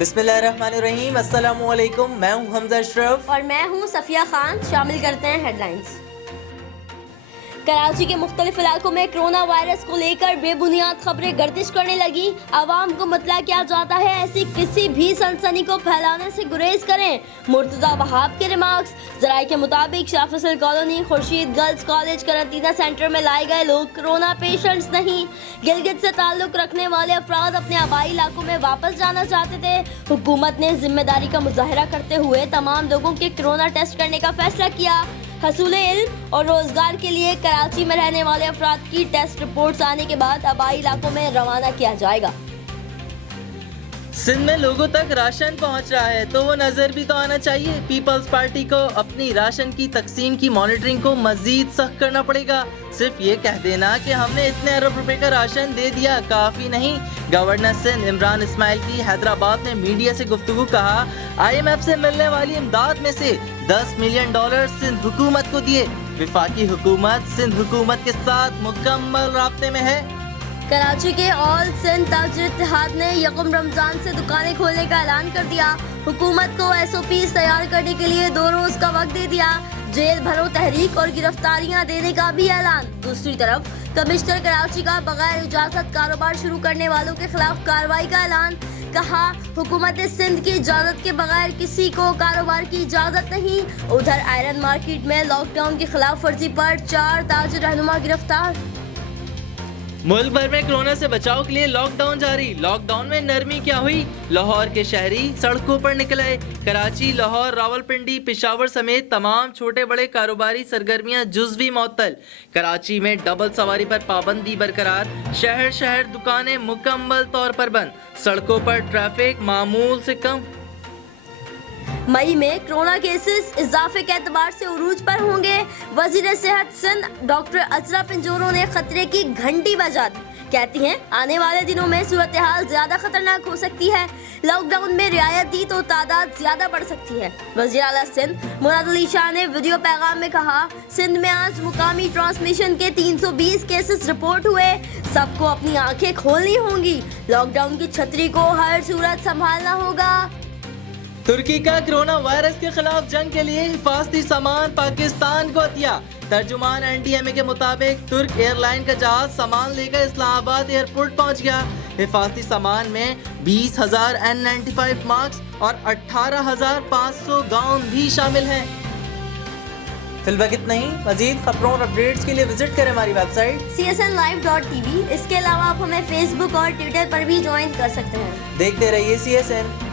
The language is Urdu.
بسم اللہ الرحمن الرحیم، السلام علیکم، میں ہوں حمزہ اشرف اور میں ہوں صفیہ خان۔ شامل کرتے ہیں ہیڈ لائنز۔ کراچی کے مختلف علاقوں میں کرونا وائرس کو لے کر بے بنیاد خبریں گردش کرنے لگی۔ عوام کو مطلع کیا جاتا ہے ایسی کسی بھی سنسنی کو پھیلانے سے گریز کریں۔ مرتضی وہاب کے ریمارکس۔ ذرائع کے مطابق Shah Faisal Colony Khurshid Girls College قرنطینہ سینٹر میں لائے گئے لوگ کرونا پیشنٹس نہیں۔ گلگت سے تعلق رکھنے والے افراد اپنے آبائی علاقوں میں واپس جانا چاہتے تھے۔ حکومت نے ذمہ داری کا مظاہرہ کرتے ہوئے تمام لوگوں کے کرونا ٹیسٹ کرنے کا فیصلہ کیا۔ حصول علم اور روزگار کے لیے کراچی میں رہنے والے افراد کی ٹیسٹ رپورٹس آنے کے بعد آبائی علاقوں میں روانہ کیا جائے گا۔ سندھ میں لوگوں تک راشن پہنچ رہا ہے تو وہ نظر بھی تو آنا چاہیے۔ پیپلز پارٹی کو اپنی راشن کی تقسیم کی مانیٹرنگ کو مزید سخت کرنا پڑے گا۔ صرف یہ کہہ دینا کہ ہم نے اتنے ارب روپے کا راشن دے دیا کافی نہیں۔ گورنر سندھ عمران اسماعیل کی حیدرآباد میں میڈیا سے گفتگو، کہا IMF سے ملنے والی امداد میں سے $10 ملین سندھ حکومت کو دیے۔ وفاقی حکومت سندھ حکومت کے ساتھ مکمل رابطے میں ہے۔ کراچی کے آل سندھ تاجر اتحاد نے یکم رمضان سے دکانیں کھولنے کا اعلان کر دیا۔ حکومت کو SOPs تیار کرنے کے لیے 2 روز کا وقت دے دیا۔ جیل بھرو تحریک اور گرفتاریاں دینے کا بھی اعلان۔ دوسری طرف کمشنر کراچی کا بغیر اجازت کاروبار شروع کرنے والوں کے خلاف کارروائی کا اعلان۔ کہا حکومت سندھ کی اجازت کے بغیر کسی کو کاروبار کی اجازت نہیں۔ ادھر آئرن مارکیٹ میں لاک ڈاؤن کی خلاف ورزی پر 4 تاجر رہنما گرفتار۔ ملک بھر میں کرونا سے بچاؤ کے لیے لاک ڈاؤن جاری۔ لاک ڈاؤن میں نرمی کیا ہوئی؟ لاہور کے شہری سڑکوں پر نکل آئے۔ کراچی، لاہور، راولپنڈی، پشاور سمیت تمام چھوٹے بڑے کاروباری سرگرمیاں جزوی معطل۔ کراچی میں ڈبل سواری پر پابندی برقرار۔ شہر شہر دکانیں مکمل طور پر بند۔ سڑکوں پر ٹریفک معمول سے کم۔ مئی میں کرونا کیسز اضافے کے اعتبار سے عروج پر ہوں گے۔ وزیر صحت سندھ ڈاکٹر عذرا پنجورو نے خطرے کی گھنٹی بجا دی۔ کہتی ہیں آنے والے دنوں میں صورتحال زیادہ خطرناک ہو سکتی ہے۔ لاک ڈاؤن میں رعایت دی تو تعداد زیادہ بڑھ سکتی ہے۔ وزیر اعلیٰ سندھ مراد علی شاہ نے ویڈیو پیغام میں کہا سندھ میں آج مقامی ٹرانسمیشن کے 320 کیسز رپورٹ ہوئے۔ سب کو اپنی آنکھیں کھولنی ہوں گی۔ لاک ڈاؤن کی چھتری کو ہر صورت سنبھالنا ہوگا۔ ترکی کا کرونا وائرس کے خلاف جنگ کے لیے حفاظتی سامان پاکستان کو عطیہ۔ ترجمان NDMA کے مطابق ترک ایئر لائن کا جہاز سامان لے کر اسلام آباد ایئرپورٹ پہنچ گیا۔ حفاظتی سامان میں 20,000 N95 ماسک اور 18,500 گاؤن بھی شامل ہیں۔ فی الوقت اتنا ہی۔ مزید خبروں اور اپڈیٹس کے لیے وزٹ کریں ہماری ویب سائٹ CSNlive.tv۔ اس کے علاوہ آپ ہمیں فیس بک اور ٹویٹر پر بھی جوائن کر سکتے ہیں۔ دیکھتے رہیے CSN۔